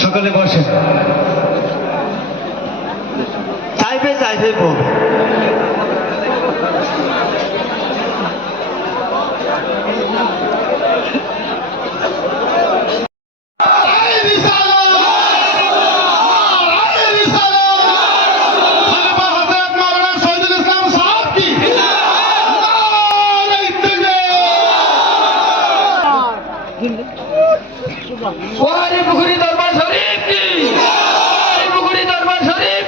সকলে বসেন। চাইবে চাইবে বল ওয়ারি পুকুরি দরবার শরীফ কি? ওয়ারি পুকুরি দরবার শরীফ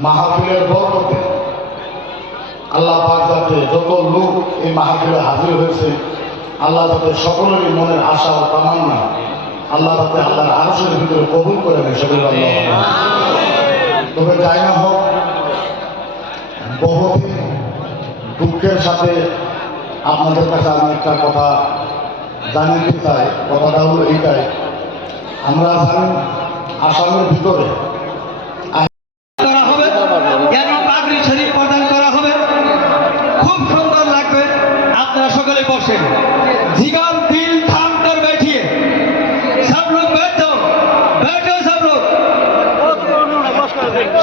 মাহফিলের বরকতে আল্লাহ পাক যাতে যত লোক এই মাহফিলে হাজির হয়েছে, আল্লাহ যাতে সকলেরই মনের আশা ও তামান্না আল্লাহ যাতে আল্লাহর আরশের ভিতরে কবুল করে নেয় সকল আল্লাহ তবে যাই না হোক বহুদিন দুঃখের সাথে আপনাদের কাছে আমি একটা কথা জানিয়ে চাই, কথাটা হলো এইটাই। আমরা জানি আসামের ভিতরে আপনারা সকলে বসেন। জিগার দিল থাম কর বেঠিয়ে সব লোক বেঠো বেঠো সব লোক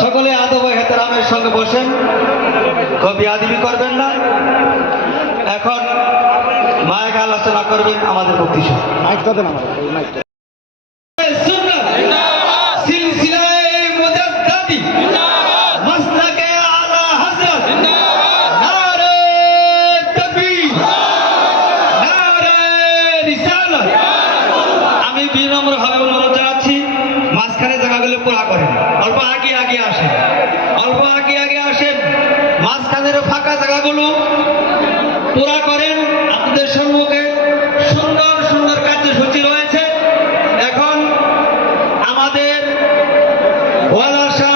সকলে আদব হেতারামের সঙ্গে বসেন। কবি আদিবি করবেন না। এখন মায়াক আলোচনা করবেন আমাদের মুক্তি মাইক আমি বিনম্র ভাবে অনুরোধ জানাচ্ছি, মাঝখানে জায়গাগুলো পোড়া করেন। অল্প আগে আগে আসেন। অল্প আগে আগে আসেন মাঝখানের ফাঁকা জায়গাগুলো পোড়া করেন। আপনাদের সম্মুখে সুন্দর সুন্দর কার্যসূচি রয়েছে। এখন আমাদের ওয়ালাশা